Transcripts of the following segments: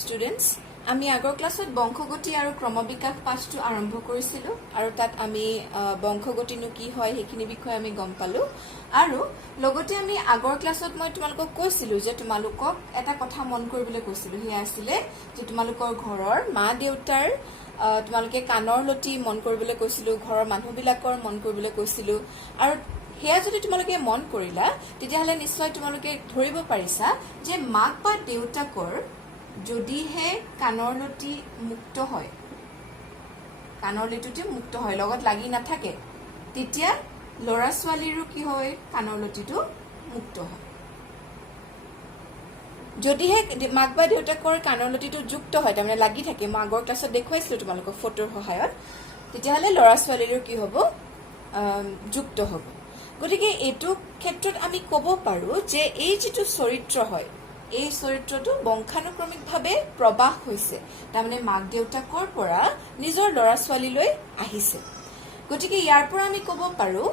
students, আমি আগৰ ক্লাছত বংশগতি আৰু ক্ৰমবিকাশ পাঠটো আৰম্ভ কৰিছিলো আৰু তাত আমি বংশগতিনো কি হয় সেইখিনি বিষয়ে আমি গম পালো আৰু লগতে আমি আগৰ ক্লাছত মই তোমালোকক কৈছিলো যে তোমালোকক এটা কথা মন কৰিবলৈ কৈছিলো হে আছিল যে তোমালোকৰ ঘৰৰ মা দেউতাৰ তোমালোকে কাণৰ লটি মন কৰিবলৈ কৈছিলো ঘৰৰ মানুহবিলাকৰ মন কৰিবলৈ কৈছিলো আৰু হেয়া যদি তোমালোকে মন কৰিলা তেতিয়াহলে নিশ্চয় তোমালোকে ধৰিব পাৰিছা যে মাক বা দেউতাকৰ যদিহে কাণৰ লটি মুক্ত হয় কাণৰ লটিটো মুক্ত হয় লগত লাগি নাথাকে তেতিয়া লৰা ছোৱালীৰো কি হয় কাণৰ লটিটো মুক্ত হয় যদিহে মাক বা দেউতাকৰ কাণৰ লটিটো যুক্ত হয় তাৰমানে লাগি থাকে মই আগৰ ক্লাছত দেখুৱাইছিলো তোমালোকক ফটোৰ সহায়ত তেতিয়াহলে লৰা ছোৱালীৰো কি হ'ব যুক্ত হ'ব গতিকে এইটো ক্ষেত্ৰত আমি ক'ব পাৰো যে এই যেটো চৰিত্ৰ হয় এই চৰিত্ৰটো বংশানুক্ৰমিকভাৱে প্ৰবাহ হৈছে তাৰমানে মাক দেউতাকৰ পৰা নিজৰ লৰা ছোৱালীলৈ আহিছে গতিকে ইয়াৰ পৰা আমি ক'ব পাৰো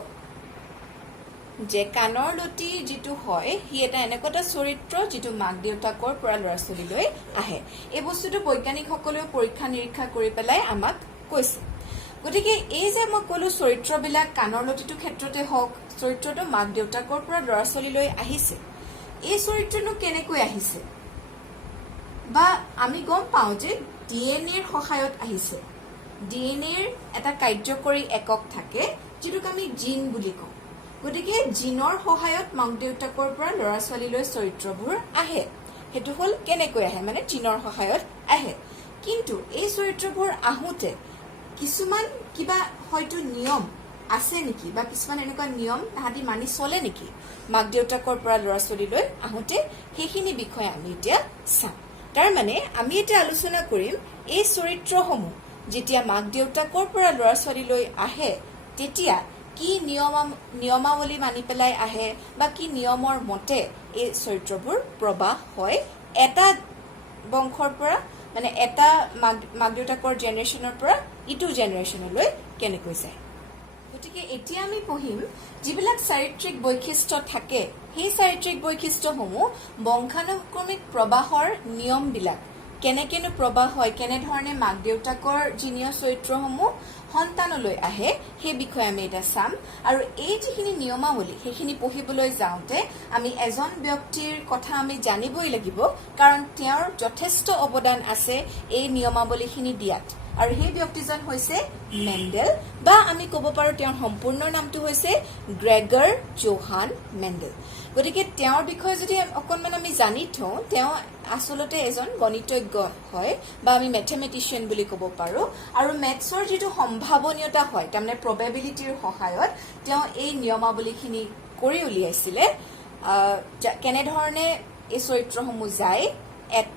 যে কাণৰ লটি যেটো হয় হি এটা এনেকুৱা চৰিত্ৰ যেটো মাক দেউতাকৰ পৰা লৰা ছোৱালীলৈ আহে এই বস্তুটো বৈজ্ঞানিকসকলেও পৰীক্ষা নিৰীক্ষা কৰি পেলাই আমাক কৈছে গতিকে এই যে মই ক'লো চৰিত্ৰবিলাক কাণৰ লটিটো ক্ষেত্ৰতে হওক চৰিত্ৰটো মাক দেউতাকৰ পৰা লৰা ছোৱালীলৈ আহিছে এই চৰিত্ৰটো কেনেকৈ আহিছে বা আমি গম পাওঁ যে ডিএনএৰ সহায়ত আহিছে ডিএনএৰ এটা কাৰ্যকৰী একক থাকে যেটোক আমি জিন বুলি কওঁ গতিকে জিনৰ সহায়ত মাক দেউতাকৰ পৰা লৰা ছোৱালীলৈ চৰিত্ৰবোৰ আহে হেতু হল কেনেকৈ আহে মানে জিনৰ সহায়ত আহে কিন্তু এই চৰিত্ৰবোৰ আহোতে কিছুমান কিবা হয়তো নিয়ম আছে নেকি বা কিছুমান এনেকুৱা নিয়ম তাহাঁতি মানি চলে নেকি মাক দেউতাকৰ পৰা লৰা ছোৱালীলৈ আহোতে সেইখিনি বিষয়ে আমি এতিয়া চাম তাৰ মানে আমি এতিয়া আলোচনা কৰিম এই চৰিত্ৰসমূহ যেতিয়া মাক দেউতাকৰ পৰা লৰা ছোৱালীলৈ আহে তেতিয়া কি নিয়মাৱলী মানি পেলাই আহে বা কি নিয়মৰ মতে এই চৰিত্ৰবোৰ প্ৰবাহ হয় এটা বংশৰ পৰা মানে এটা মাক দেউতাকৰ জেনেৰেশ্যনৰ পৰা ইটো জেনেৰেশ্যনলৈ কেনেকৈ যায় গতিকে এতিয়া আমি পঢ়িম যিবিলাক চাৰিত্ৰিক বৈশিষ্ট্য থাকে সেই চাৰিত্ৰিক বৈশিষ্ট্যসমূহ বংশানুক্ৰমিক প্ৰবাহৰ নিয়মবিলাক কেনেকেনো প্ৰবাহ হয় কেনেধৰণে মাক দেউতাকৰ জিনীয় চৰিত্ৰসমূহ সন্তানলৈ আহে সেই বিষয়ে আমি এটা চাম আৰু এই যিখিনি নিয়মাৱলী সেইখিনি পঢ়িবলৈ যাওঁতে আমি এজন ব্যক্তিৰ কথা আমি জানিবই লাগিব কাৰণ তেওঁৰ যথেষ্ট অৱদান আছে এই নিয়মাৱলীখিনি দিয়াত আৰু সেই ব্যক্তিজন হৈছে মেণ্ডেল বা আমি ক'ব পাৰো তেওঁৰ সম্পূৰ্ণ নামটো হৈছে গ্ৰেগৰ জোহান মেণ্ডেল গতিকে তেওঁৰ বিষয়ে যদি অকণমান আমি জানি থওঁ তেওঁ আচলতে এজন গণিতজ্ঞ হয় বা আমি মেথমেটিচিয়ান বুলি ক'ব পাৰো আৰু মেথছৰ যিটো সম্ভাৱনীয়তা হয় তাৰমানে প্ৰবেবিলিটিৰ সহায়ত তেওঁ এই নিয়মাৱলীখিনি কৰি উলিয়াইছিলে কেনেধৰণে এই চৰিত্ৰসমূহ যায়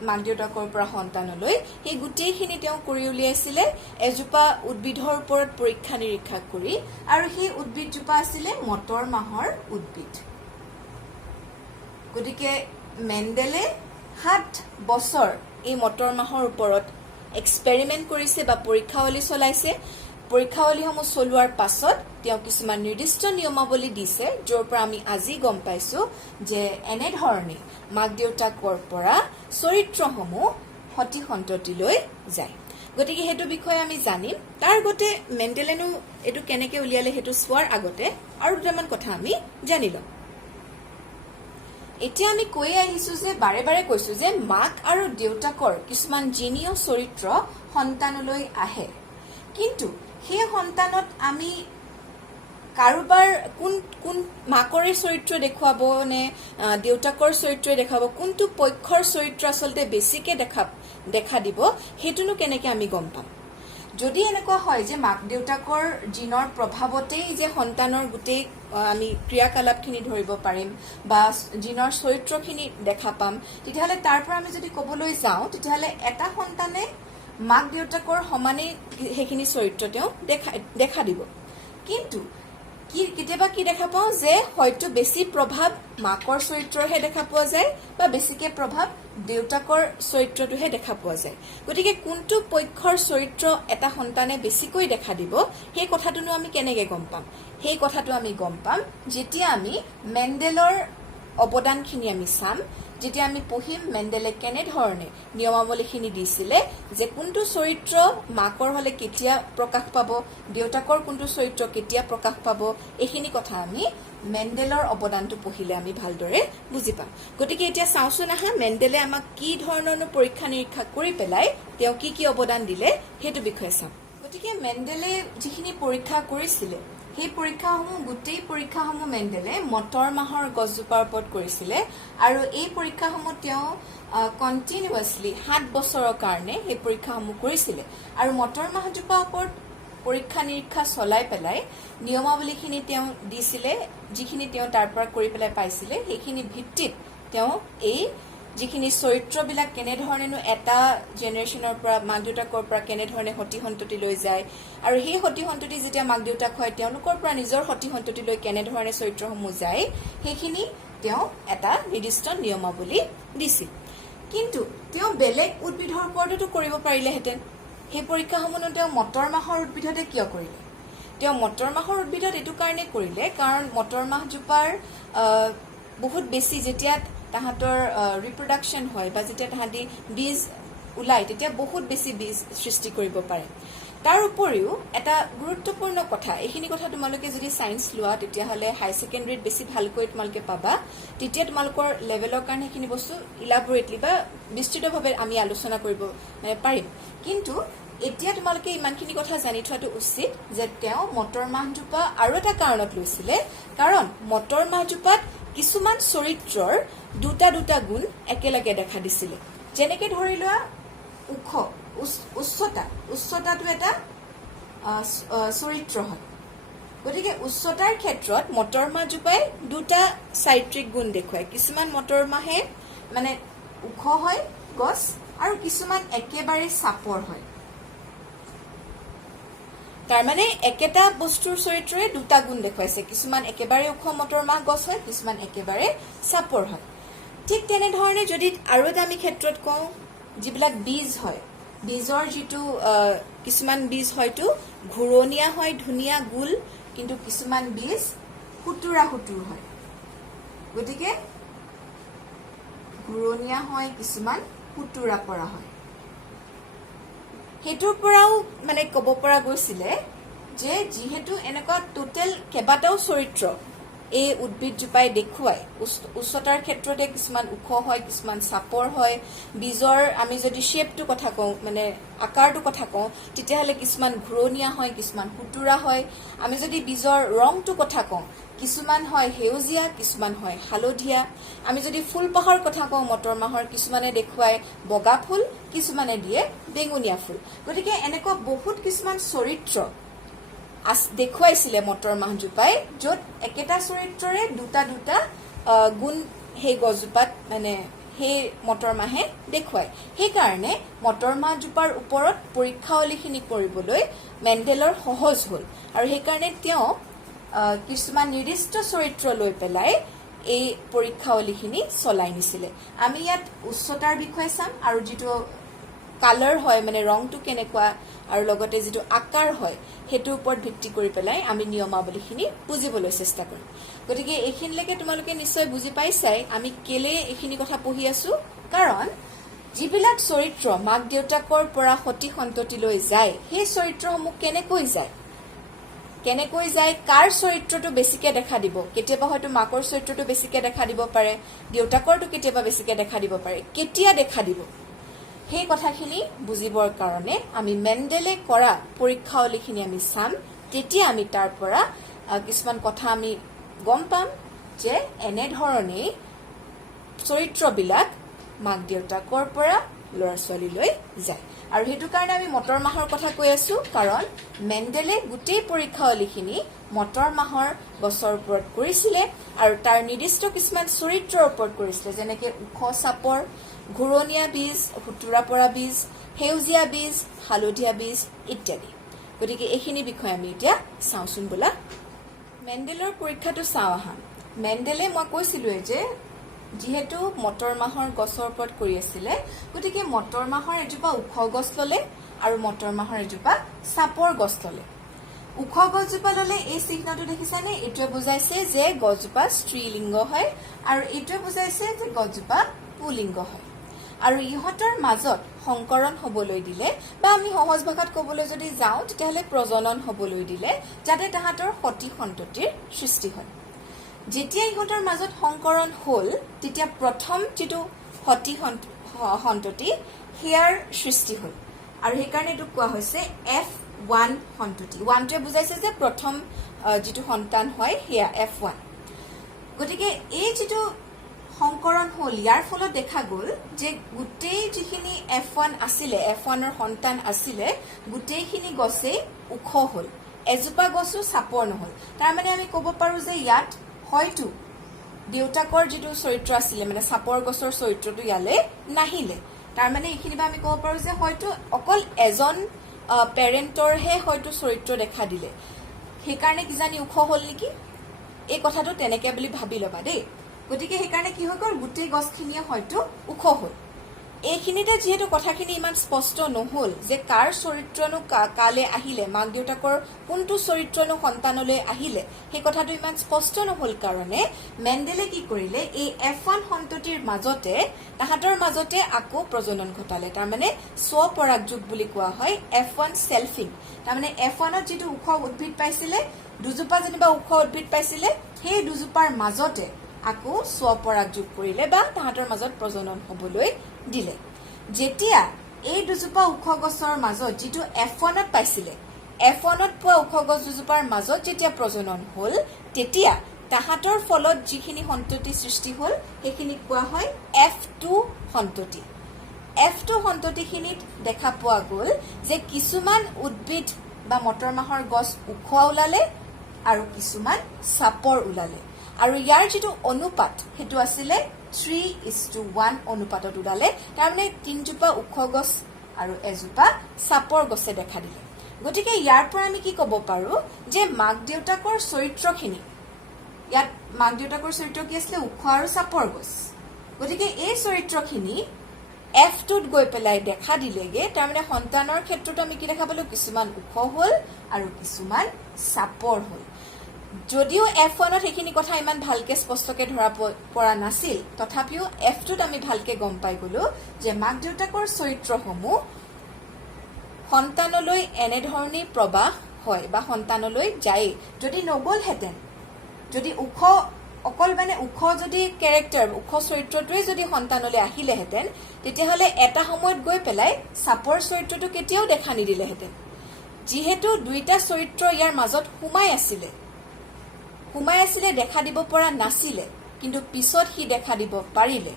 মাক দেউতাকৰ পৰা সন্তানলৈ সেই গোটেইখিনি তেওঁ কৰি উলিয়াইছিলে এজোপা উদ্ভিদৰ ওপৰত পৰীক্ষা নিৰীক্ষা কৰি আৰু সেই উদ্ভিদজোপা আছিলে মটৰ মাহৰ উদ্ভিদ গতিকে মেণ্ডেলে 7 বছৰ এই মটৰ মাহৰ ওপৰত এক্সপেৰিমেণ্ট কৰিছে বা পৰীক্ষাৱলী চলাইছে পৰীক্ষাৱলীসমূহ চলোৱাৰ পাছত তেওঁ কিছুমান নিৰ্দিষ্ট নিয়মাৱলী দিছে য'ৰ পৰা আমি আজি গম পাইছো যে এনেধৰণে মাক দেউতাকৰ পৰা চৰিত্ৰসমূহ সতি সন্ততিলৈ যায় গতিকে সেইটো বিষয়ে আমি জানিম তাৰ আগতে মেণ্ডেলেনো এইটো কেনেকৈ উলিয়ালে সেইটো চোৱাৰ আগতে আৰু দুটামান কথা আমি জানি লম এতিয়া আমি কৈ আহিছো যে বাৰে বাৰে কৈছো যে মাক আৰু দেউতাকৰ কিছুমান জিনীয় চৰিত্ৰ সন্তানলৈ আহে কিন্তু সেই সন্তানত আমি কাৰোবাৰ কোন মাকৰে চৰিত্ৰ দেখুৱাব নে দেউতাকৰ চৰিত্ৰই দেখাব কোনটো পক্ষৰ চৰিত্ৰ আচলতে বেছিকে দেখা দিব হেতুনো কেনেকৈ আমি গম পাম যদি এনেকুৱা হয় যে মাক দেউতাকৰ জিনৰ প্ৰভাৱতেই যে সন্তানৰ গোটেই আমি ক্ৰিয়াকলাপখিনি ধৰিব পাৰিম বা জিনৰ চৰিত্ৰখিনি দেখা পাম তেতিয়াহ'লে তাৰ পৰা আমি যদি ক'বলৈ যাওঁ তেতিয়াহ'লে এটা সন্তানে মাক দেউতাকৰ সমানে সেইখিনি চৰিত্ৰ তেওঁ দেখা দিব কিন্তু কেতিয়াবা কি দেখা পাওঁ যে হয়তো বেছি প্ৰভাৱ মাকৰ চৰিত্ৰহে দেখা পোৱা যায় বা বেছিকে প্ৰভাৱ দেউতাকৰ চৰিত্ৰটোহে দেখা পোৱা যায় গতিকে কোনটো পক্ষৰ চৰিত্ৰ এটা সন্তানে বেছিকৈ দেখা দিব সেই কথাটোনো আমি কেনেকৈ গম পাম সেই কথাটো আমি গম পাম যেতিয়া আমি মেণ্ডেলৰ অৱদানখিনি আমি চাম যেতিয়া আমি পঢ়িম মেণ্ডেলে কেনেধৰণে নিয়মাৱলীখিনি দিছিলে যে কোনটো চৰিত্ৰ মাকৰ হলে কেতিয়া প্ৰকাশ পাব দেউতাকৰ কোনটো চৰিত্ৰ কেতিয়া প্ৰকাশ পাব এইখিনি কথা আমি মেণ্ডেলৰ অৱদানটো পঢ়িলে আমি ভালদৰে বুজি পাম গতিকে এতিয়া চাওঁচোন আহা মেণ্ডেলে আমাক কি ধৰণৰ পৰীক্ষা নিৰীক্ষা কৰি পেলাই তেওঁ কি অৱদান দিলে সেইটো বিষয়ে চাম গতিকে মেণ্ডেলে যিখিনি পৰীক্ষা কৰিছিলে সেই পৰীক্ষাসমূহ গোটেই পৰীক্ষাসমূহ মেণ্ডেলে মটৰ মাহৰ গছজোপাৰ ওপৰত কৰিছিলে আৰু এই পৰীক্ষাসমূহ তেওঁ কণ্টিনিউৱাছলি 7 বছৰৰ কাৰণে সেই পৰীক্ষাসমূহ কৰিছিলে আৰু মটৰ মাহজোপাৰ ওপৰত পৰীক্ষা নিৰীক্ষা চলাই পেলাই নিয়মাৱলীখিনি তেওঁ দিছিলে যিখিনি তেওঁ তাৰ পৰা কৰি পেলাই পাইছিলে সেইখিনি ভিত্তিত তেওঁ এই যিখিনি চৰিত্ৰবিলাক কেনেধৰণেনো এটা জেনেৰেশ্যনৰ পৰা মাক দেউতাকৰ পৰা কেনেধৰণে সতি সন্ততি লৈ যায় আৰু সেই সতি সন্ততি যেতিয়া মাক দেউতাক হয় তেওঁলোকৰ পৰা নিজৰ সতি সন্ততিলৈ কেনেধৰণে চৰিত্ৰসমূহ যায় সেইখিনি তেওঁ এটা নিৰ্দিষ্ট নিয়মাৱলী দিছিল কিন্তু তেওঁ বেলেগ উদ্ভিদৰ ওপৰতো কৰিব পাৰিলেহেঁতেন সেই পৰীক্ষাসমূহ তেওঁ মটৰ মাহৰ উদ্ভিদতে কিয় কৰিলে তেওঁ মটৰ মাহৰ উদ্ভিদত এইটো কাৰণে কৰিলে কাৰণ মটৰ মাহজোপাৰ বহুত বেছি যেতিয়া তাহাঁতৰ ৰিপ্ৰডাকশ্যন হয় বা যেতিয়া তাহাঁতি বীজ ওলায় তেতিয়া বহুত বেছি বীজ সৃষ্টি কৰিব পাৰে তাৰ উপৰিও এটা গুৰুত্বপূৰ্ণ কথা এইখিনি কথা তোমালোকে যদি সায়েন্স লোৱা তেতিয়াহ'লে হাই সেকেন্ডাৰীত বেছি ভালকৈ তোমালোকে পাবা তেতিয়া তোমালোকৰ লেভেলৰ কাৰণে এইখিনি বস্তু ইলাবৰেটলি বা বিস্তৃতভাৱে আমি আলোচনা কৰিব পাৰিম কিন্তু এতিয়া তোমালোকে ইমানখিনি কথা জানি থোৱাটো উচিত যে তেওঁ মটৰ মাহজোপা আৰু এটা কাৰণত লৈছিলে কাৰণ মটৰ মাহজোপাত কিছুমান চৰিত্ৰৰ দুটা গুণ একেলগে দেখা দিছিলে যেনেকৈ ধৰি লোৱা উচ্চতাটো এটা চৰিত্ৰ হয় গতিকে উচ্চতাৰ ক্ষেত্ৰত মটৰ মাহজোপাই দুটা চাৰিত্ৰিক গুণ দেখুৱায় কিছুমান মটৰ মাহে মানে ওখ হয় গছ আৰু কিছুমান একেবাৰে চাপৰ হয় তাৰমানে একেটা বস্তুৰ চৰিত্ৰই দুটা গুণ দেখুৱাইছে কিছুমান একেবাৰে ওখ মটৰ মাহ গছ হয় কিছুমান একেবাৰে চাপৰ হয় ঠিক তেনেধৰণে যদি আৰু এটা আমি ক্ষেত্ৰত কওঁ যিবিলাক বীজ হয় বীজৰ যিটো কিছুমান বীজ হয়তো ঘূৰণীয়া হয় ধুনীয়া গোল কিন্তু কিছুমান বীজ হুতুৰা হয় গতিকে ঘূৰণীয়া হয় কিছুমান হুতুৰা পৰা হয় হেতুৰ পৰাও মানে ক'ব পৰা গৈছিলে যে যিহেতু এনেকুৱা টোটেল কেইবাটাও চৰিত্ৰ এই উদ্ভিদজোপাই দেখুৱায় উচ্চতাৰ ক্ষেত্ৰতে কিছুমান ওখ হয় কিছুমান চাপৰ হয় বীজৰ আমি যদি শ্বেপটো কথা কওঁ মানে আকাৰটো কথা কওঁ তেতিয়াহ'লে কিছুমান ঘূৰণীয়া হয় কিছুমান হুতুৰা হয় আমি যদি বীজৰ ৰংটো কথা কওঁ কিছুমান হয় সেউজীয়া কিছুমান হয় হালধীয়া আমি যদি ফুলপাহৰ কথা কওঁ মটৰ মাহৰ কিছুমানে দেখুৱায় বগা ফুল কিছুমানে দিয়ে বেঙুনীয়া ফুল গতিকে এনেকুৱা বহুত কিছুমান চৰিত্ৰ দেখুৱাইছিলে মটৰ মাহজোপাই য'ত একেটা চৰিত্ৰৰে দুটা গুণ সেই গছজোপাত মানে সেই মটৰ মাহে দেখুৱায় সেইকাৰণে মটৰ মাহজোপাৰ ওপৰত পৰীক্ষাৱলীখিনি কৰিবলৈ মেণ্ডেলৰ সহজ হ'ল আৰু সেইকাৰণে তেওঁ কিছুমান নিৰ্দিষ্ট চৰিত্ৰ লৈ পেলাই এই পৰীক্ষাৱলীখিনি চলাই নিছিলে আমি ইয়াত উচ্চতাৰ বিষয়ে চাম আৰু যিটো কালাৰ হয় মানে ৰংটো কেনেকুৱা আৰু লগতে যিটো আকাৰ হয় হেতুৰ ওপৰত ভিত্তি কৰি পেলাই আমি নিয়মাৱলীখিনি বুজিবলৈ চেষ্টা কৰিম গতিকে এইখিনিলৈকে তোমালোকে নিশ্চয় বুজি পাইছাই আমি কেলে এইখিনি কথা পঢ়ি আছো কাৰণ যিবিলাক চৰিত্ৰ মাক দেউতাকৰ পৰা সতি সন্ততিলৈ যায় সেই চৰিত্ৰসমূহ কেনেকৈ যায় কাৰ চৰিত্ৰটো বেছিকে দেখা দিব কেতিয়াবা হয়তো মাকৰ চৰিত্ৰটো বেছিকে দেখা দিব পাৰে দেউতাকৰটো কেতিয়াবা বেছিকে দেখা দিব পাৰে কেতিয়া দেখা দিব সেই কথাখিনি বুজিবৰ কাৰণে আমি মেণ্ডেলে কৰা পৰীক্ষাৱলীখিনি আমি চাম তেতিয়া আমি তাৰ পৰা কিছুমান কথা আমি গম পাম যে এনেধৰণেই চৰিত্ৰবিলাক মাক দেউতাকৰ পৰা ল'ৰা ছোৱালীলৈ যায় আৰু সেইটো কাৰণে আমি মটৰ মাহৰ কথা কৈ আছো কাৰণ মেণ্ডেলে গোটেই পৰীক্ষাৱলীখিনি মটৰ মাহৰ গছৰ ওপৰত কৰিছিলে আৰু তাৰ নিৰ্দিষ্ট কিছুমান চৰিত্ৰৰ ওপৰত কৰিছিলে যেনেকৈ ওখ চাপৰ ঘূৰণীয়া বীজ হুতুৰা পৰা বীজ সেউজীয়া বীজ হালধীয়া বীজ ইত্যাদি গতিকে এইখিনি বিষয়ে আমি এতিয়া চাওঁচোন বোলা মেণ্ডেলৰ পৰীক্ষাটো চাওঁ আহা মেণ্ডেলে মই কৈছিলোৱে যে যিহেতু মটৰ মাহৰ গছৰ ওপৰত কৰি আছিলে গতিকে মটৰ মাহৰ এজোপা ওখ গছ ল'লে আৰু মটৰ মাহৰ এজোপা চাপৰ গছ ল'লে ওখ গছজোপা ল'লে এই চিহ্নটো দেখিছানে এইটোৱে বুজাইছে যে গছজোপা স্ত্ৰীলিংগ হয় আৰু এইটোৱে বুজাইছে যে গছজোপা পুলিংগ হয় আৰু ইহঁতৰ মাজত সংকৰণ হ'বলৈ দিলে বা আমি সহজ ভাষাত ক'বলৈ যদি যাওঁ তেতিয়াহ'লে প্ৰজনন হ'বলৈ দিলে যাতে তাহাঁতৰ সতি সন্ততিৰ সৃষ্টি হয় যেতিয়া ইহঁতৰ মাজত সংকৰণ হ'ল তেতিয়া প্ৰথম যিটো সতি সন্ততি হিয়াৰ সৃষ্টি হ'ল আৰু সেইকাৰণে এইটো কোৱা হৈছে F1 সন্ততি 1টোৱে বুজাইছে যে প্ৰথম যিটো সন্তান হয় হিয়া F1 গতিকে এই যিটো সংকৰণ হ'ল ইয়াৰ ফলত দেখা গ'ল যে গোটেই যিখিনি F1 আছিলে F1ৰ সন্তান আছিলে গোটেইখিনি গছেই ওখ হ'ল এজোপা গছো চাপৰ নহ'ল তাৰমানে আমি ক'ব পাৰোঁ যে ইয়াত হয়তো দেউতাকৰ যিটো চৰিত্ৰ আছিলে মানে চাপৰ গছৰ চৰিত্ৰটো ইয়ালে নাহিলে তাৰমানে এইখিনি বা আমি ক'ব পাৰোঁ যে হয়তো অকল এজন পেৰেণ্টৰহে হয়তো চৰিত্ৰ দেখা দিলে সেইকাৰণে কিজানি ওখ হ'ল নেকি এই কথাটো তেনেকৈ বুলি ভাবি ল'বা দেই গতিকে সেইকাৰণে কি হৈ গ'ল গোটেই গছখিনিয়ে হয়তো ওখ হ'ল এইখিনিতে যিহেতু কথাখিনি ইমান স্পষ্ট নহ'ল যে কাৰ চৰিত্ৰনো কালে আহিলে মাক দেউতাকৰ কোনটো চৰিত্ৰনো সন্তানলৈ আহিলে সেই কথাটো ইমান স্পষ্ট নহ'ল কাৰণে মেণ্ডেলে কি কৰিলে এই F1 সন্ততিৰ মাজতে তাহাঁতৰ মাজতে আকৌ প্ৰজনন ঘটালে তাৰমানে স্বপৰাগযোগ বুলি কোৱা হয় F1 চেল্ফিং তাৰমানে F1ত যিটো ওখ উদ্ভিদ পাইছিলে দুজোপা যেনিবা ওখ উদ্ভিদ পাইছিলে সেই দুজোপাৰ মাজতে আকৌ স্বপৰাগযোগ কৰিলে বা তাহাঁতৰ মাজত প্ৰজনন হ'বলৈ দিলে যেতিয়া এই দুজোপা ওখ গছৰ মাজত যিটো F1ত পাইছিলে F1ত পোৱা ওখ গছ দুজোপাৰ মাজত যেতিয়া প্ৰজনন হ'ল তেতিয়া তাহাঁতৰ ফলত যিখিনি সন্ততি সৃষ্টি হ'ল সেইখিনিক কোৱা হয় F2 সন্ততি F2 সন্ততিখিনিত দেখা পোৱা গ'ল যে কিছুমান উদ্ভিদ বা মটৰ মাহৰ গছ ওখ ওলালে আৰু কিছুমান চাপৰ ওলালে আৰু ইয়াৰ যিটো অনুপাত সেইটো আছিলে 3:1 অনুপাতত ওলালে তাৰমানে 3জোপা ওখ গছ আৰু এজোপা চাপৰ গছে দেখা দিলে গতিকে ইয়াৰ পৰা আমি কি ক'ব পাৰোঁ যে মাক দেউতাকৰ চৰিত্ৰখিনি ইয়াত মাক দেউতাকৰ চৰিত্ৰ কি আছিলে ওখ আৰু চাপৰ গছ গতিকে এই চৰিত্ৰখিনি F2ত গৈ পেলাই দেখা দিলেগে তাৰমানে সন্তানৰ ক্ষেত্ৰত আমি কি দেখা পালোঁ কিছুমান ওখ হ'ল আৰু কিছুমান চাপৰ হ'ল যদিও F1ত সেইখিনি কথা ইমান ভালকে স্পষ্টকে ধৰা পৰা নাছিল তথাপিও F2ত আমি ভালকে গম পাই গলো যে মাক দেউতাকৰ চৰিত্ৰসমূহ সন্তানলৈ এনেধৰণে প্ৰবাহ হয় বা সন্তানলৈ যায় যদি নগলহেঁতেন যদি ওখ অকল মানে ওখ যদি কেৰেক্টাৰ ওখ চৰিত্ৰটোৱে যদি সন্তানলৈ আহিলেহেঁতেন তেতিয়াহ'লে এটা সময়ত গৈ পেলাই চাপৰ চৰিত্ৰটো কেতিয়াও দেখা নিদিলেহেঁতেন যিহেতু দুইটা চৰিত্ৰ ইয়াৰ মাজত সোমাই আছিলে দেখা দিব পৰা নাছিলে কিন্তু পিছত সি দেখা দিব পাৰিলে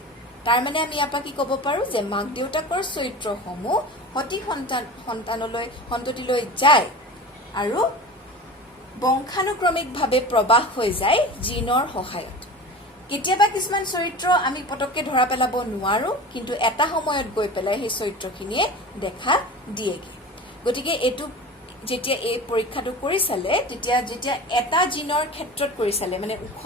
তাৰমানে আমি ইয়াৰ পৰা কি ক'ব পাৰোঁ যে মাক দেউতাকৰ চৰিত্ৰসমূহ সতি সন্ততিলৈ যায় আৰু বংশানুক্ৰমিকভাৱে প্ৰবাহ হৈ যায় জিনৰ সহায়ত কেতিয়াবা কিছুমান চৰিত্ৰ আমি পটককে ধৰা পেলাব নোৱাৰো কিন্তু এটা সময়ত গৈ পেলাই সেই চৰিত্ৰখিনিয়ে দেখা দিয়েগে গতিকে এইটো যেতিয়া এই পৰীক্ষাটো কৰি চালে যেতিয়া এটা জিনৰ ক্ষেত্ৰত কৰি চালে মানে ওখ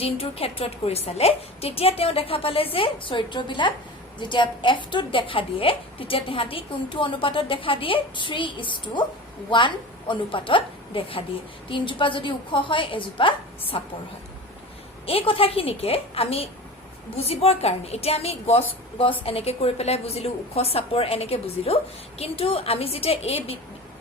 জিনটোৰ ক্ষেত্ৰত কৰি চালে তেতিয়া তেওঁ দেখা পালে যে চৰিত্ৰবিলাক যেতিয়া F2ত দেখা দিয়ে তেতিয়া তাহাঁতি কোনটো অনুপাতত দেখা দিয়ে 3:1 অনুপাতত দেখা দিয়ে 3জোপা যদি ওখ হয় এজোপা চাপৰ হয় এই কথাখিনিকে আমি বুজিবৰ কাৰণে এতিয়া আমি গছ এনেকে কৰি পেলাই বুজিলো ওখ চাপৰ এনেকে বুজিলো কিন্তু আমি যেতিয়া এই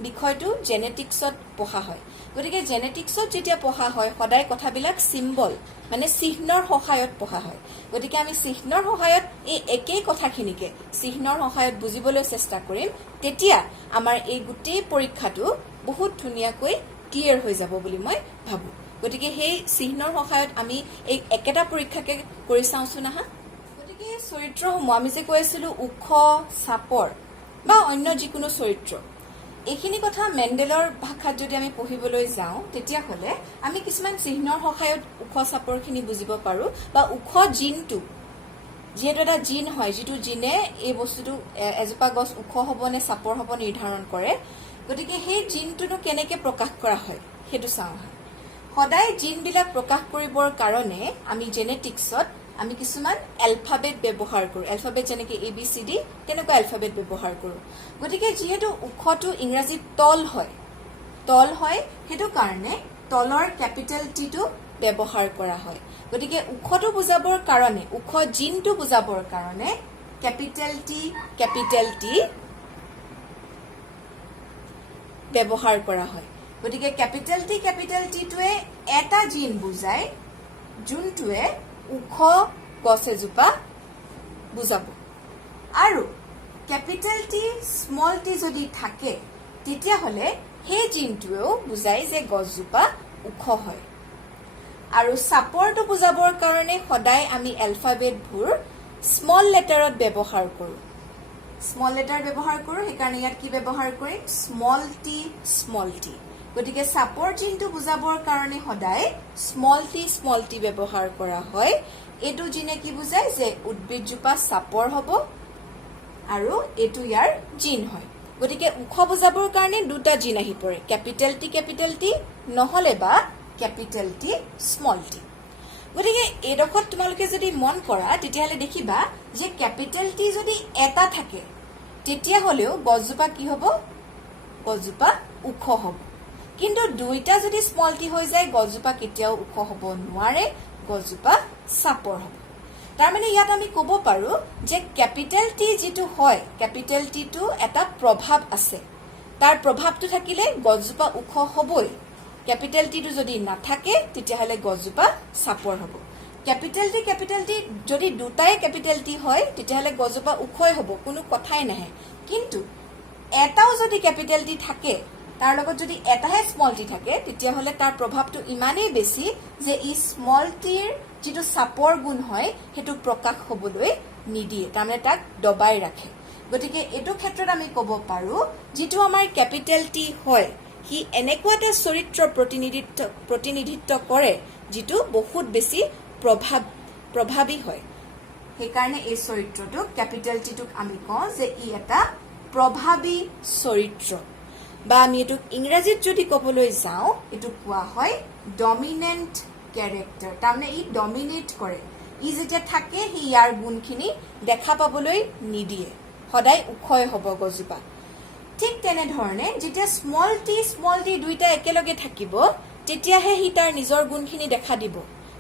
বিষয়টো জেনেটিক্সত পঢ়া হয় গতিকে জেনেটিক্সত যেতিয়া পঢ়া হয় সদায় কথাবিলাক সিম্বল মানে চিহ্নৰ সহায়ত পঢ়া হয় গতিকে আমি চিহ্নৰ সহায়ত এই একেই কথাখিনিকে চিহ্নৰ সহায়ত বুজিবলৈ চেষ্টা কৰিম তেতিয়া আমাৰ এই গোটেই পৰীক্ষাটো বহুত ধুনীয়াকৈ ক্লিয়াৰ হৈ যাব বুলি মই ভাবো গতিকে সেই চিহ্নৰ সহায়ত আমি এই একেটা পৰীক্ষাকে কৰি চাওঁচোন আহা গতিকে চৰিত্ৰসমূহ আমি যে কৈ আছিলো ওখ চাপৰ বা অন্য যিকোনো চৰিত্ৰ এইখিনি কথা মেণ্ডেলৰ ভাষাত যদি আমি পঢ়িবলৈ যাওঁ তেতিয়াহ'লে আমি কিছুমান চিহ্নৰ সহায়ত ওখ চাপৰখিনি বুজিব পাৰোঁ বা ওখ জিনটো যিহেতু এটা জিন হয় যিটো জিনে এই বস্তুটো এজোপা গছ ওখ হ'ব নে চাপৰ হ'ব নিৰ্ধাৰণ কৰে গতিকে সেই জিনটোনো কেনেকৈ প্ৰকাশ কৰা হয় সেইটো চাওঁ সদায় জিনবিলাক প্ৰকাশ কৰিবৰ কাৰণে আমি জেনেটিক্সত আমি কিছুমান এলফাবেট ব্যৱহাৰ কৰোঁ এলফাবেট যেনেকৈ ABCD তেনেকুৱা এলফাবেট ব্যৱহাৰ কৰোঁ গতিকে যিহেতু ওখটো ইংৰাজীত তল হয় সেইটো কাৰণে তলৰ কেপিটেল টিটো ব্যৱহাৰ কৰা হয় গতিকে ওখটো বুজাবৰ কাৰণে ওখ জিনটো বুজাবৰ কাৰণে ক্যাপিটেল টি ব্যৱহাৰ কৰা হয় গতিকে ক্যাপিটেল টি টোৱে এটা জিন বুজায় যোনটোৱে ওখ গছ এজোপা বুজাব আৰু ক্যাপিটেল টি স্মল টি যদি থাকে তেতিয়া হলে সেই জিনটোৱেও বুজায় যে গছজোপা ওখ হয় আৰু সাপৰটো বুজাবৰ কাৰণে সদায় আমি এলফাবেটবোৰ স্মল লেটাৰত ব্যৱহাৰ কৰো স্মল লেটাৰ ব্যৱহাৰ কৰো সেইকাৰণে ইয়াত কি ব্যৱহাৰ কৰিম স্মল টি গতিকে সাপৰ জিনটো বুজাবৰ কাৰণে সদায় স্মল টি ব্যৱহাৰ কৰা হয় এটো জিনে কি বুজায় যে উদ্ভিদজোপা সাপৰ হ'ব আৰু এটো ইয়াৰ জিন হয় গতিকে ওখ বুজাবৰ কাৰণে দুটা জিন আহি পৰে ক্যাপিটেল টি নহলে বা ক্যাপিটেল টি স্মল টি গতিকে এডখত তোমালোকে যদি মন কৰা তেতিয়াহলে দেখিবা যে ক্যাপিটেল টি যদি এটা থাকে তেতিয়া হলেও গছজোপা কি হ'ব গছজোপা ওখ হ'ব কিন্তু দুইটা যদি স্মল টি হৈ যায় গছজোপা কেতিয়াও ওখ হ'ব নোৱাৰে গছজোপা সাপৰ হ'ব তাৰ মানে ইয়াত আমি ক'ব পাৰো যে ক্যাপিটেল টি যেটো হয় ক্যাপিটেল টি টো এটা প্ৰভাৱ আছে তাৰ প্ৰভাৱটো থাকিলে গছজোপা ওখ হ'বই ক্যাপিটেল টি টো যদি নাথাকে তেতিয়াহলে গছজোপা সাপৰ হ'ব ক্যাপিটেল টি যদি দুটাই ক্যাপিটেল টি হয় তেতিয়াহলে গছজোপা ওখই হ'ব কোনো কথাই নাহে কিন্তু এটাও যদি ক্যাপিটেল টি থাকে তাৰ লগত যদি এটাহে স্মল টি থাকে তেতিয়াহলে তাৰ প্ৰভাৱটো ইমানেই বেছি যে ই স্মল টিৰ যেটো সাপৰ গুণ হয় হেতু প্ৰকাশ হ'বলৈ নিদিয়ে তাৰমানে তাক দবাই ৰাখে গতিকে এটো ক্ষেত্ৰত আমি ক'ব পাৰো যেটো আমাৰ ক্যাপিটেল টি হয় হি এনেকুৱা এটা চৰিত্ৰ প্ৰতিনিধিত্ব কৰে যেটো বহুত বেছি প্ৰভাৱী হয় সেইকাৰণে এই চৰিত্ৰটো ক্যাপিটেল টি টোক আমি কওঁ যে ই এটা প্ৰভাৱী চৰিত্ৰ বা আমি এটো ইংৰাজীত যদি ক'বলৈ যাওঁ এটো কোৱা হয় ডমিনেন্ট ক্যাৰেক্টাৰ তাৰমানে ই ডমিনেট কৰে ই যেতিয়া থাকে হি ইয়াৰ গুণখিনি দেখা পাবলৈ নিদিয়ে সদায় ওখই হ'ব গছজোপা ঠিক তেনে ধৰণে যেতিয়া স্মল টি দুইটা একেলগে থাকিব তেতিয়াহে হি তাৰ নিজৰ গুণখিনি দেখা দিব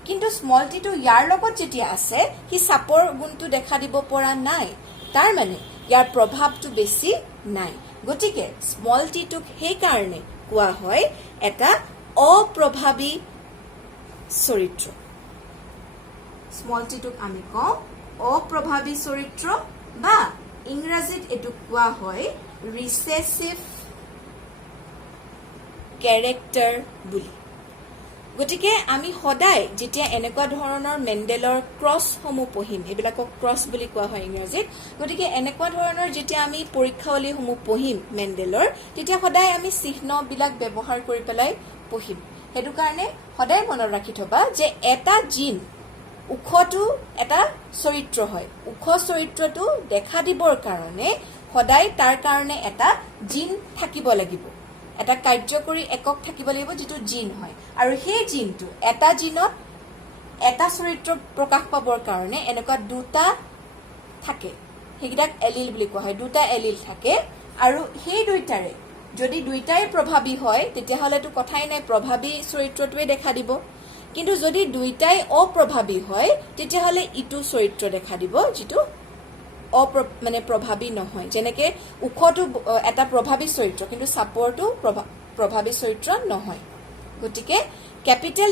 কিন্তু স্মল টি টো ইয়াৰ লগত যেতিয়া আছে হি সাপৰ গুণটো দেখা দিব পৰা নাই তাৰ মানে ইয়াৰ প্ৰভাৱটো বেছি নাই গতিকে স্মল টি টোক সেই কাৰণে কোৱা হয় এটা অপ্ৰভাৱী চৰিত্ৰ স্মল টি টোক আমি কওঁ অপ্ৰভাৱী চৰিত্ৰ বা ইংৰাজীত এটো কোৱা হয় ৰিসেসিভ ক্যাৰেক্টাৰ বুলি গতিকে আমি সদায় যেতিয়া এনেকুৱা ধৰণৰ মেন্ডেলৰ ক্ৰস সমূহ পঢ়িম এবিলাকক ক্ৰস বুলি কোৱা হয় ইংৰাজীত গতিকে এনেকুৱা ধৰণৰ যেতিয়া আমি পৰীক্ষাৱলী সমূহ পঢ়িম মেন্ডেলৰ তেতিয়া সদায় আমি চিহ্ন বিলাক ব্যৱহাৰ কৰি পেলাই পঢ়িম হেতু কাৰণে সদায় মনত ৰাখি থবা যে এটা জিন উখটো এটা চৰিত্ৰ হয় উখ চৰিত্ৰটো দেখা দিবৰ কাৰণে সদায় তাৰ কাৰণে এটা জিন থাকিব লাগিব এটা কাৰ্যকৰী একক থাকিব লাগিব যেটো জিন হয় আৰু সেই জিনটো এটা জিনত এটা চৰিত্ৰ প্ৰকাশ পাবৰ কাৰণে এনেকুৱা দুটা থাকে হেগিটাক এলিল বুলি কোৱা হয় দুটা এলিল থাকে আৰু সেই দুইটাৰে যদি দুইটাই প্ৰভাৱী হয় তেতিয়াহলে তো কথাই নাই প্ৰভাৱী চৰিত্ৰটোৱে দেখা দিব কিন্তু যদি দুইটাই অপ্ৰভাৱী হয় তেতিয়াহলে ইটো চৰিত্ৰ দেখা দিব যেটো মানে প্ৰভাৱী নহয় যেনেকে উখটো এটা প্ৰভাৱী চৰিত্ৰ কিন্তু সাপৰটো প্ৰভাৱী চৰিত্ৰ নহয় গতিকে ক্যাপিটেল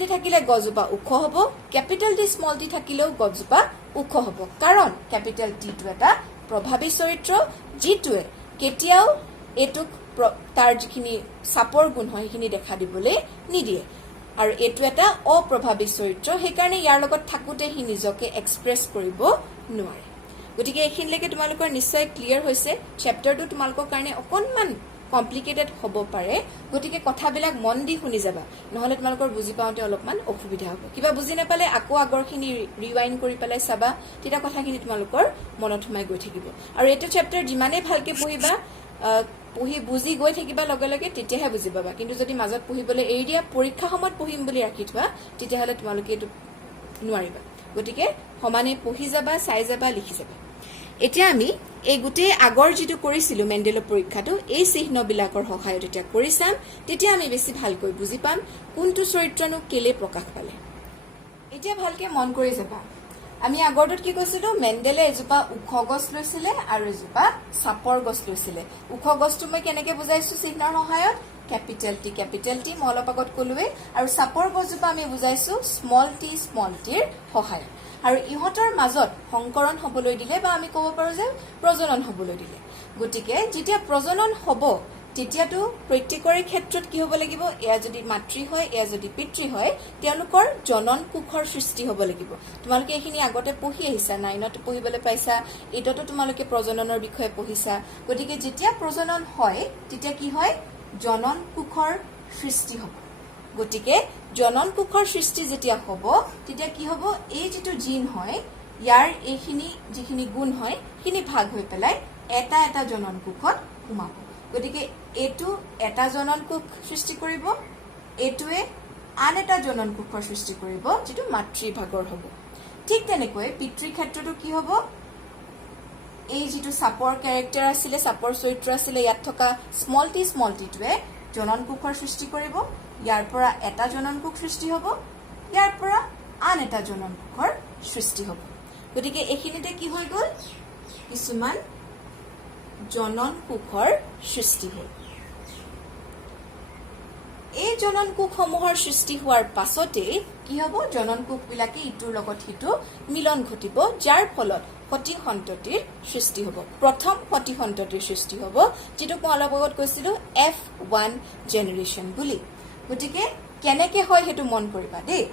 টি থাকিলে গছজোপা ওখ হ'ব ক্যাপিটেল টি স্মল টি থাকিলেও গছজোপা ওখ হ'ব কাৰণ ক্যাপিটেল টি টো এটা প্ৰভাৱী চৰিত্ৰ যেটোৱে কেতিয়াও এটুক তাৰ যিখিনি সাপৰ গুণ হয় সেইখিনি দেখা দিবলৈ নিদিয়ে আৰু এটো এটা অপ্ৰভাৱী চৰিত্ৰ সেইকাৰণে ইয়াৰ লগত থাকুতে হি নিজকে এক্সপ্ৰেছ কৰিব নোৱাৰে গতিকে এইখিনিলৈকে তোমালোকৰ নিশ্চয় ক্লিয়াৰ হৈছে চেপ্টাৰটো তোমালোকৰ কাৰণে অকনমান কমপ্লিকেটেড হ'ব পাৰে গতিকে কথাবিলাক মন দি শুনি যাবা নহলে তোমালোকৰ বুজি পাওঁতে অলপমান অসুবিধা হ'ব কিবা বুজি নাপালে আকৌ আগৰখিনি ৰিৱাইন্ড কৰি পেলাই চাবা তেতিয়া কথাখিনি তোমালোকৰ মনত সোমাই গৈ থাকিব আৰু এইটো চেপ্টাৰ যিমানে ভালকে পঢ়িবা পঢ়ি বুজি গৈ থাকিবা লগে লগে তেতিয়াহে বুজি পাবা কিন্তু যদি মাজত পঢ়িবলৈ এৰি দিয়া পৰীক্ষা সময়ত পঢ়িম বুলি ৰাখি থোৱা তেতিয়াহলে তোমালোকে এটো নোৱাৰিবা গতিকে সমানে পঢ়ি যাবা চাই যাবা লিখি যাবা এতিয়া আমি এই গোটেই আগৰ যেটো কৰিছিলো মেন্ডেলৰ পৰীক্ষাটো এই চিহ্নবিলাকৰ সহায়ত এতিয়া কৰি চাম তেতিয়া আমি বেছি ভালকৈ বুজি পাম কোনটো চৰিত্ৰনো কেলে প্ৰকাশ পালে এতিয়া ভালকে মন কৰি যাবা আমি আগৰটোত কি কৈছিলো মেণ্ডেলে এজোপা ওখ গছ লৈছিলে আৰু এজোপা চাপৰ গছ লৈছিলে ওখ গছটো মই কেনেকে বুজাইছো চিহ্নৰ সহায়ত কেপিটেল টি মই অলপ আগত কলোৱে আৰু চাপৰ গছজোপা আমি বুজাইছো স্মল টিৰ সহায়ত আৰু ইহঁতৰ মাজত সংকৰণ হবলৈ দিলে বা আমি ক'ব পাৰো যে প্ৰজনন হবলৈ দিলে গতিকে যেতিয়া প্ৰজনন হ'ব তেতিয়াটো প্ৰত্যেকৰে ক্ষেত্ৰত কি হ'ব লাগিব এয়া যদি মাতৃ হয় এয়া যদি পিতৃ হয় তেওঁলোকৰ জনন কোষৰ সৃষ্টি হ'ব লাগিব তোমালোকে এইখিনি আগতে পঢ়ি আহিছা 9ত পঢ়িবলৈ পাইছা 8তো তোমালোকে প্ৰজননৰ বিষয়ে পঢ়িছা গতিকে যেতিয়া প্ৰজনন হয় তেতিয়া কি হয় জনন কোষৰ সৃষ্টি হ'ব গতিকে জনন কোষৰ সৃষ্টি যেতিয়া হ'ব তেতিয়া কি হ'ব এই যেটো জিন হয় ইয়াৰ এইখিনি যিখিনি গুণ হয় খিনি ভাগ হৈ পেলাই এটা জনন কোষত সোমাব গতিকে এটো এটা জনন কোষ সৃষ্টি কৰিব এটোৱে আন এটা জনন কোষৰ সৃষ্টি কৰিব যেটো মাতৃ ভাগৰ হ'ব ঠিক তেনেকৈ পিতৃ ক্ষেত্ৰটো কি হ'ব এই যেটো সাপৰ ক্যাৰেক্টাৰ আছিল সাপৰ চৰিত্ৰ আছিল ইয়াত থকা স্মল টিটোৱে জনন কোষৰ সৃষ্টি কৰিব ইয়াৰ পৰা এটা জনন কোষ সৃষ্টি হ'ব ইয়াৰ পৰা আন এটা জনন কোষৰ সৃষ্টি হ'ব গতিকে এইখিনিতে কি হৈ গ'ল কিছুমান জনন কোষৰ সৃষ্টি হ'ল এই জনন কোষসমূহৰ সৃষ্টি হোৱাৰ পাছতে কি হ'ব জনন কোষবিলাকে ইটোৰ লগত হিটো মিলন ঘটিব যাৰ ফলত সতি সন্ততিৰ সৃষ্টি হ'ব প্ৰথম সতি সন্ততিৰ সৃষ্টি হ'ব যেটো মই অলপ আগত কৈছিলো F1 জেনাৰেশন বুলি গতিকে কেনেকে হয় হেতু মন কৰিবা দেই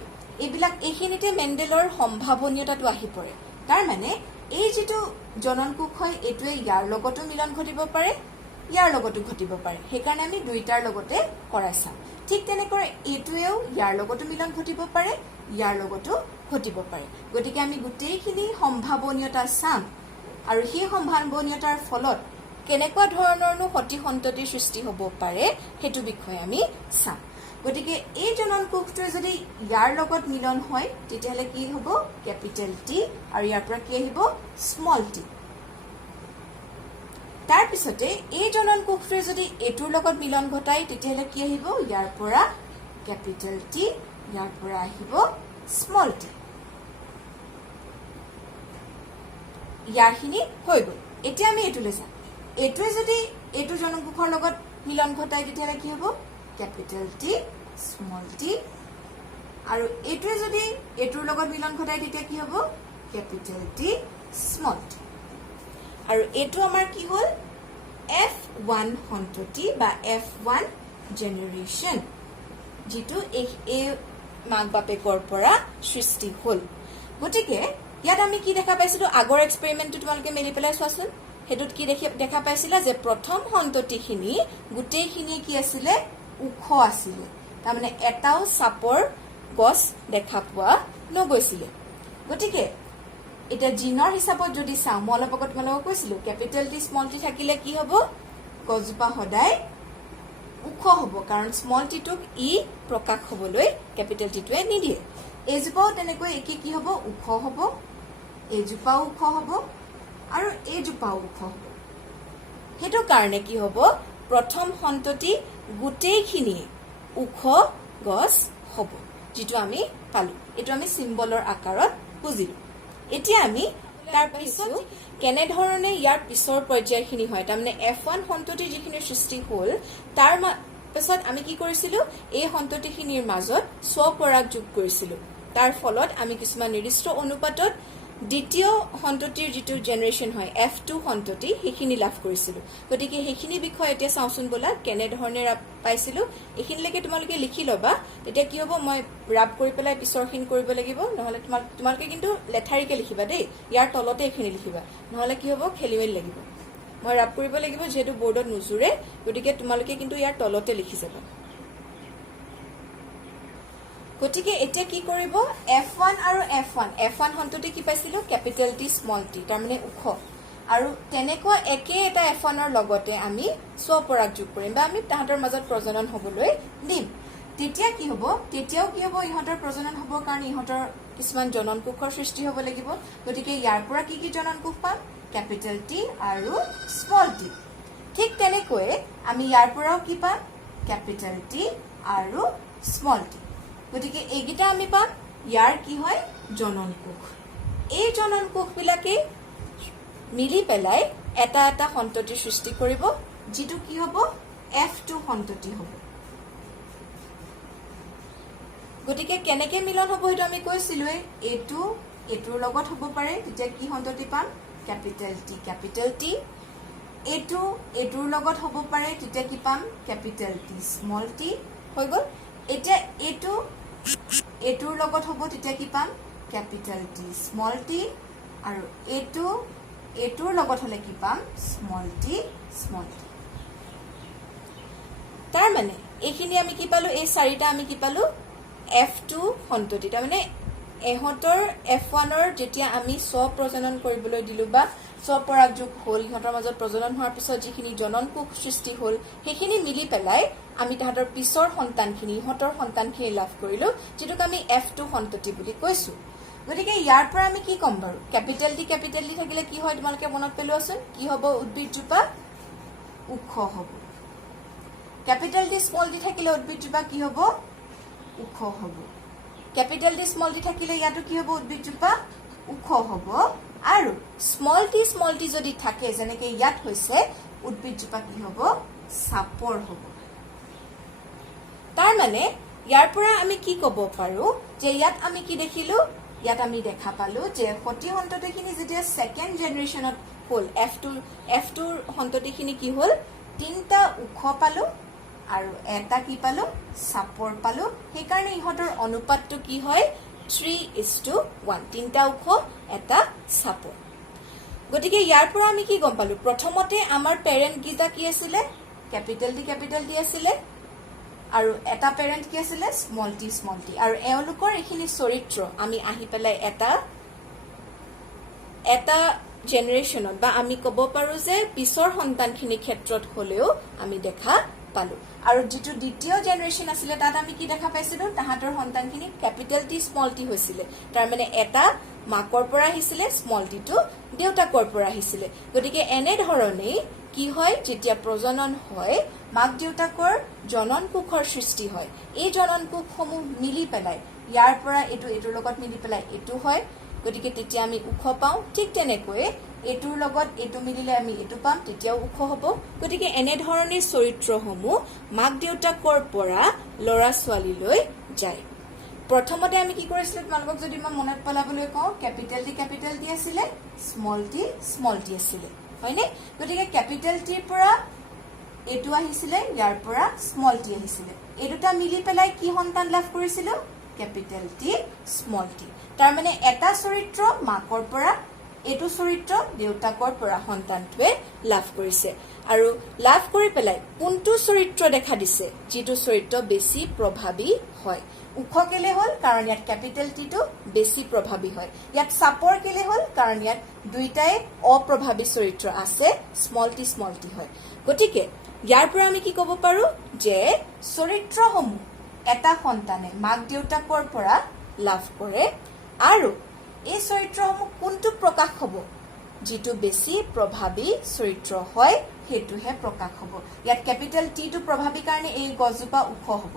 এইবিলাক এইখিনিতে মেণ্ডেলৰ সম্ভাৱনীয়তাটো আহি পৰে তাৰ মানে এই যেটো জনন কোষ হয় এটোৱে ইয়াৰ লগতো মিলন ঘটিব পাৰে ইয়াৰ লগতো ঘটিব পাৰে হেকাৰণে আমি দুইটাৰ লগতে কৰাইছাম ঠিক তেনেকৈ এটোৱেও ইয়াৰ লগতো মিলন ঘটিব পাৰে ইয়াৰ লগতো ঘটিব পাৰে গতিকে আমি গুটেইখিনি সম্ভাৱনীয়তা চাম আৰু সেই সম্ভাৱনীয়তাৰ ফলত কেনেকুৱা ধৰণৰনো সতি সন্ততিৰ সৃষ্টি হ'ব পাৰে হেতু বিষয়ে আমি চাম গতিকে এই জনন কোষটোৱে যদি ইয়াৰ লগত মিলন হয় তেতিয়াহলে কি হ'ব কেপিটেল টি আৰু ইয়াৰ পৰা কি আহিব স্মল টি তাৰ পিছতে এই জনন কোষটোৱে যদি এটোৰ লগত মিলন ঘটাই তেতিয়াহলে কি আহিব ইয়াৰ পৰা কেপিটেল টি ইয়াৰ পৰা আহিব স্মল টি ইয়াৰখিনি হৈ গ'ল এতিয়া আমি এটোলৈ যাম এটোৱে যদি এটো জনন কোষৰ লগত মিলন ঘটাই তেতিয়াহলে কি হ'ব কেপিটেল টি স্মল টি আৰু এটোৱে যদি এটোৰ লগত মিলন ঘটাই তেতিয়া কি হ'ব কেপিটেল টি স্মল টি আৰু এটো আমাৰ কি হ'ল F1 সন্ততি বা F1 জেনাৰেশন যেটো এই মাক বাপেকৰ পৰা সৃষ্টি হ'ল গতিকে ইয়াত আমি কি দেখা পাইছিলো আগৰ এক্সপেৰিমেন্টটো তোমালোকে মেলি পেলাই চোৱাচোন হেতুত কি দেখা পাইছিলা যে প্ৰথম সন্ততিখিনি গুটেইখিনি কি আছিল উখ আছিল তাৰ মানে এটাও সাপৰ গছ দেখা পোৱা নগৈছিল গতিকে এটা জিনৰ হিচাপত যদি চাও মই অলপ আগত তোমালোকক কৈছিলো কেপিটেল টি স্মল টি থাকিলে কি হ'ব গছজোপা সদায় উখ হ'ব কাৰণ স্মল টিটোক ই প্ৰকাশ হ'বলৈ কেপিটেল টিটোৱে নিদিয়ে এইজোপাও তেনেকৈ একে কি হ'ব উখ হ'ব এইজোপাও উখ হ'ব আৰু এইজোপাও উখ হ'ব হেতু কাৰণে কি হ'ব প্ৰথম সন্ততি গুটেইখিনি উখ গছ হ'ব যেটো আমি পালো এটো আমি সিম্বলৰ আকাৰত বুজিলো এতিয়া আমি তাৰ পিছত কেনে ধৰণে ইয়াৰ পিছৰ পৰ্যায়খিনি হয় তাৰ মানে F1 সন্ততিৰ যিখিনি সৃষ্টি হ'ল তাৰ পিছত আমি কি কৰিছিলো এই সন্ততিখিনিৰ মাজত স্বপৰাগ যোগ কৰিছিলো তাৰ ফলত আমি কিছুমান নিৰ্দিষ্ট অনুপাতত দ্বিতীয় সন্ততিৰ যেটো জেনাৰেশন হয় F2 সন্ততি হেখিনি লাভ কৰিছিলো গতিকে হেখিনি বিষয় এতিয়া চাওচোন বলা কেনে ধৰণে পাইছিলো এখিনলৈকে তোমালোকে লিখি লবা তেতিয়া কি হ'ব মই ৰাব কৰি পেলাই পিছৰখিন কৰিব লাগিব নহলে তোমালোকে কিন্তু লেঠাৰিকে লিখিবা দেই ইয়াৰ তলতে এখিনি লিখিবা নহলে কি হ'ব খেলিমেলি লাগিব মই ৰাব কৰিব লাগিব যেহেতু বৰ্ডত নুজুৰে গতিকে তোমালোকে কিন্তু ইয়াৰ তলতে লিখি যাবা গতিকে এতিয়া কি কৰিব F1 আৰু F1 সন্ততি কি পাইছিলো কেপিটেল টি স্মল টি তাৰ মানে উখ আৰু তেনেকুৱা একে এটা F1 ৰ লগতে আমি স্বপৰাগ যোগ কৰিম বা আমি তাহাঁতৰ মাজত প্ৰজনন হ'বলৈ দিম তেতিয়া কি হ'ব তেতিয়াও কি হ'ব ইহঁতৰ প্ৰজনন হ'ব কাৰণ ইহঁতৰ কিছুমান জনন কোষৰ সৃষ্টি হ'ব লাগিব গতিকে ইয়াৰ পৰা কি জনন কোষ পাম কেপিটেল টি আৰু স্মল টি ঠিক তেনেকৈ আমি ইয়াৰ পৰাও কি পাম কেপিটেল টি আৰু স্মল টি গতিকে এইগিটা আমি পাম ইয়াৰ কি হয় জনন কোষ এই জনন কোষবিলাকে মিলি পেলাই এটা এটা সন্ততি সৃষ্টি কৰিব যেটো কি হ'ব F2 সন্ততি হ'ব গতিকে কেনেকে মিলন হ'ব এটা আমি কৈছিলোৱে এটো এটোৰ লগত হ'ব পাৰে তেতিয়া কি সন্ততি পাম ক্যাপিটেল T এটো এটোৰ লগত হ'ব পাৰে তেতিয়া কি পাম ক্যাপিটেল T স্মল t হৈ গল এতিয়া এটো এটোৰ লগত হ'ব তেতিয়া কি পাম ক্যাপিটেল T স্মল t আৰু এটো এটোৰ লগত হলে কি পাম স্মল t তাৰ মানে এইখিনি আমি কি পালো এই চাৰিটা আমি কি পালো F2 সন্ততি তাৰ মানে এহতৰ F1 ৰ যেতিয়া আমি স্বপ্ৰজনন কৰিবলৈ দিলু বা স্বপৰাগযোগ হল ইহতৰ মাজত প্ৰজনন হোৱাৰ পিছত যিখিনি জনন কোষ সৃষ্টি হল সেইখিনি মিলি পেলাই আমি তাহাতৰ পিছৰ সন্তানখিনি ইহতৰ সন্তানখিনি লাভ কৰিলো যেটোক আমি F2 সন্ততি বুলি কৈছো গতিকে ইয়াৰ পৰা আমি কি কম বাৰু ক্যাপিটেল T থাকিলে কি হয় তোমালোকে মনত পেলোৱাছোন কি হ'ব উদ্ভিদজোপা উখ হ'ব ক্যাপিটেল T স্মল t থাকিলে উদ্ভিদজোপা কি হ'ব উখ হ'ব ক্যাপিটেল T স্মল t থাকিলে ইয়াটো কি হ'ব উদ্ভিদজোপা উখ হ'ব আৰু স্মল t যদি থাকে যেনেকে ইয়াত হৈছে উদ্ভিদজোপা কি হ'ব সাপৰ হ'ব তাৰ মানে ইয়াৰ পৰা আমি কি ক'ব পাৰো যে ইয়াত আমি কি দেখিলো ইয়াত আমি দেখা পালো যে সতি সন্ততিখিনি যেতিয়া সেকেন্ড জেনাৰেশনত হল F2 সন্ততিখিনি কি হল তিনটা উখ পালো আৰু এটা কি পালো সাপৰ পালো সেই কাৰণে ইহতৰ অনুপাতটো কি হয় 3:1 তিনটা উখ এটা সাপৰ গতিকে ইয়াৰ পৰা আমি কি গম পালো প্ৰথমতে আমাৰ পেৰেন্ট গিটা কি আছিল ক্যাপিটেল T আছিল আৰু এটা পেৰেন্ট কি আছিল স্মল t আৰু এওঁলোকৰ এখিনি চৰিত্ৰ আমি আহি পেলাই এটা জেনাৰেশনত বা আমি ক'ব পাৰো যে পিছৰ সন্তানখিনি ক্ষেত্ৰত হলেও আমি দেখা পালো আৰু যেটো দ্বিতীয় জেনাৰেশন আছিল তাত আমি কি দেখা পাইছিলো তাহাতৰ সন্তানখিনি ক্যাপিটেল T স্মল t হৈছিল তাৰ মানে এটা মাকৰ পৰা আহিছিল স্মল t টো দেউতাকৰ পৰা আহিছিল গতিকে এনে ধৰণে কি হয় যেতিয়া প্ৰজনন হয় মাক দেউতাকৰ জনন কোষৰ সৃষ্টি হয় এই জনন কোষসমূহ মিলি পেলাই ইয়াৰ পৰা এটোৰ লগত মিলি পেলাই এটো হয় গতিকে তেতিয়া আমি উখ পাও ঠিক তেনেকৈ এটোৰ লগত এটো মিলিলে আমি এটো পাম তেতিয়াও উখ হ'ব গতিকে এনে ধৰণে চৰিত্ৰসমূহ মাক দেউতাকৰ পৰা লৰা ছোৱালীলৈ যায় প্ৰথমতে আমি কি কৰিছিলো তোমালোকক যদি মই মনত পেলাবলৈ কওঁ ক্যাপিটেল T আছিল স্মল t আছিল হয়নে গতিকে ক্যাপিটেল T ৰ পৰা এটো আহিছিল ইয়াৰ পৰা স্মল t আহিছিল এই দুটা মিলি পেলাই কি সন্তান লাভ কৰিছিল ক্যাপিটেল T স্মল t তাৰ মানে এটা চৰিত্ৰ মাকৰ পৰা এটো চৰিত্ৰ দেউতাকৰ পৰা সন্তানটোৱে লাভ কৰিছে আৰু লাভ কৰি পেলাই কোনটো চৰিত্ৰ দেখা দিছে যেটো চৰিত্ৰ বেছি প্ৰভাৱী হয় উখ কেলে হল কাৰণ ইয়াত ক্যাপিটেল T টো বেছি প্ৰভাৱী হয় ইয়াত সাপৰ কেলে হল কাৰণ ইয়াত দুইটাই অপ্ৰভাৱী চৰিত্ৰ আছে স্মল t হয় গতিকে ইয়াৰ পৰা আমি কি ক'ব পাৰো যে চৰিত্ৰসমূহ এটা সন্তানে মাক দেউতাকৰ পৰা লাভ কৰে আৰু এই চৰিত্ৰসমূহ কোনটো প্ৰকাশ হ'ব যেটো বেছি প্ৰভাৱী চৰিত্ৰ হয় হেতুহে প্ৰকাশ হ'ব ইয়াত ক্যাপিটেল T টো প্ৰভাৱী কাৰণে এই গজজোপা উখ হ'ব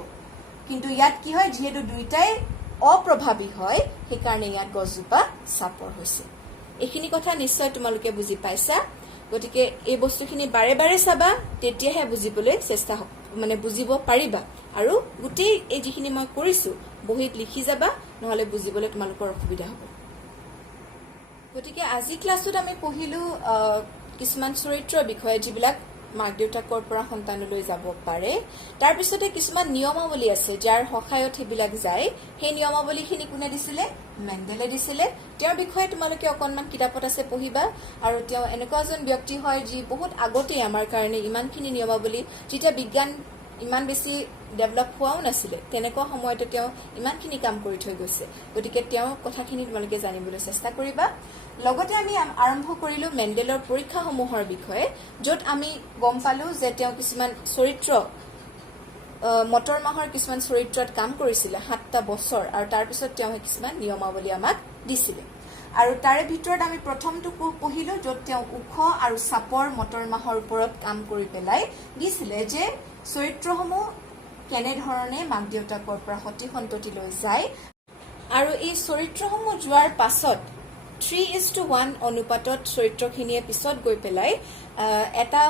কিন্তু ইয়াত কি হয় যেহেতু দুইটাই অপ্ৰভাৱী হয় সেই কাৰণে ইয়াত গজজোপা সাপৰ হৈছে এইখিনি কথা নিশ্চয় তোমালোকে বুজি পাইছা গতিকে এই বস্তুখিনি বাৰে বাৰে চাবা তেতিয়াহে বুজিবলৈ চেষ্টা মানে বুজিব পাৰিবা আৰু গুটেই এই যিখিনি মই কৰিছো বহিত লিখি যাবা নহলে বুজিবলৈ তোমালোকৰ অসুবিধা হ'ব গতিকে আজি ক্লাছত আমি পঢ়িলো কিছুমান চৰিত্ৰৰ বিষয়ে যিবিলাক মাক দেউতাকৰ পৰা সন্তানলৈ যাব পাৰে তাৰ পিছতে কিছুমান নিয়মাৱলী আছে যাৰ সহায়ত হেবিলাক যায় সেই নিয়মাৱলীখিনি কোনে দিছিলে মেণ্ডেলে দিছিলে তেওঁৰ বিষয়ে তোমালোকে অকনমান কিতাপত আছে পঢ়িবা আৰু তেওঁ এনেকুৱা এজন ব্যক্তি হয় যি বহুত আগতে আমাৰ কাৰণে ইমানখিনি নিয়মাৱলী যেতিয়া বিজ্ঞান ইমান বেছি ডেভেলপ হোৱাও নাছিলে তেনেকুৱা সময়তে তেওঁ ইমানখিনি কাম কৰি থৈ গৈছে গতিকে তেওঁ কথাখিনি তোমালোকে জানিবলৈ চেষ্টা কৰিবা লগতে আমি আৰম্ভ কৰিলো মেণ্ডেলৰ পৰীক্ষাসমূহৰ বিষয়ে য'ত আমি গম পালো যে তেওঁ কিছুমান চৰিত্ৰ মটৰ মাহৰ কিছুমান চৰিত্ৰত কাম কৰিছিল 7টা বছৰ আৰু তাৰ পিছত তেওঁ কিছুমান নিয়মাৱলী আমাক দিছিলে আৰু তাৰে ভিতৰত আমি প্ৰথমটো পঢ়িলো য'ত তেওঁ উখ আৰু সাপৰ মটৰ মাহৰ ওপৰত কাম কৰি পেলাই দিছিলে যে চৰিত্ৰসমূহ কেনে ধৰণে মাক দেউতাকৰ পৰা সতি সন্ততিলৈ যায় আৰু এই চৰিত্ৰসমূহ যোৱাৰ পাছত 3:1 অনুপাতত চৰিত্ৰখিনিয়ে পিছত গৈ পেলাই এটা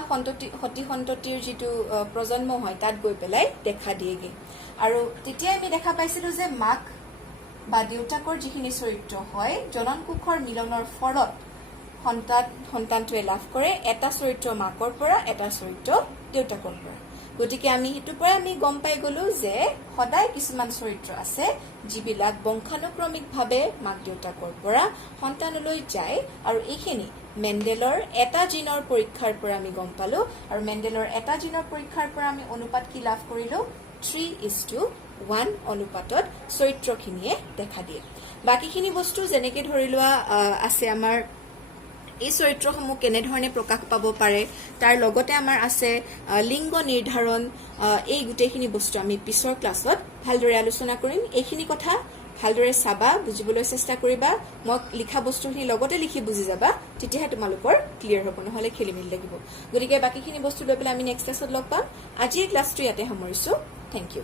সতি সন্ততিৰ যিটো প্ৰজন্ম হয় তাত গৈ পেলাই দেখা দিয়েগে আৰু তেতিয়া আমি দেখা পাইছিলো যে মাক বা দেউতাকৰ যিখিনি চৰিত্ৰ হয় জনন কোষৰ মিলনৰ ফলত সন্তানটোৱে লাভ কৰে এটা চৰিত্ৰ মাকৰ পৰা এটা চৰিত্ৰ দেউতাকৰ পৰা গতিকে আমি হেতুৰ পৰা আমি গম পাই গলো যে সদায় কিছুমান চৰিত্ৰ আছে যিবিলাক বংশানুক্ৰমিকভাৱে মাক দেউতাকৰ পৰা সন্তানলৈ যায় আৰু এইখিনি মেণ্ডেলৰ এটা জিনৰ পৰীক্ষাৰ পৰা আমি গম পালো আৰু মেণ্ডেলৰ এটা জিনৰ পৰীক্ষাৰ পৰা আমি অনুপাত কি লাভ কৰিলো 3:1 অনুপাতত চৰিত্ৰখিনিয়ে দেখা দিয়ে বাকিখিনি বস্তু যেনেকে ধৰি লোৱা আছে আমাৰ এই চৰিত্ৰসমূহ কেনেধৰণে প্ৰকাশ পাব পাৰে তাৰ লগতে আমাৰ আছে লিংগ নিৰ্ধাৰণ এই গোটেইখিনি বস্তু আমি পিছৰ ক্লাছত ভালদৰে আলোচনা কৰিম এইখিনি কথা ভালদৰে চাবা বুজিবলৈ চেষ্টা কৰিবা মই লিখা বস্তুখিনি লগতে লিখি বুজি যাবা তেতিয়াহে তোমালোকৰ ক্লিয়াৰ হ'ব নহলে খেলিমেলি লাগিব গতিকে বাকিখিনি বস্তু লৈ পেলাই আমি নেক্সট ক্লাছত লগ পাম আজি এই ক্লাছটো ইয়াতে সামৰিছো থ্যাংক ইউ